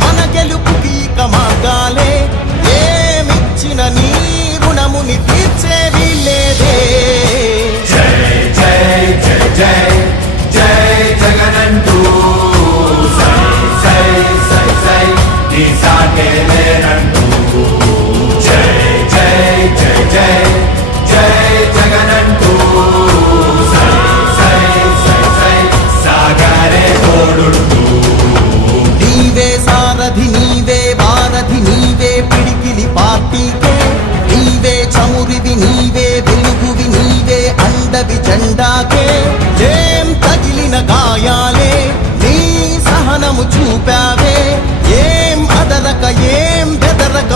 మన గెలుపుకి ఇక మార్గాలే ఏమిచ్చిన నీ రుణముని తీర్చేది లేదే. జై జై జై జై జై జగనంటూ సై సై సై సై నీ సాటే లేనంటూ జై జై జై జై జై జగనంటూ సై సై సై సై సాగరే తోడుంటూ నీవే సారథి నీవే వారధి నీవే పిడికిలి పార్టీకే నీవే చమురివి నీవే వెలుగువి నీవే అండవి జెండాకే ఏం తగిలిన గాయాలే నీ సహనము చూపావే ఏం అదరక ఏం బెదరక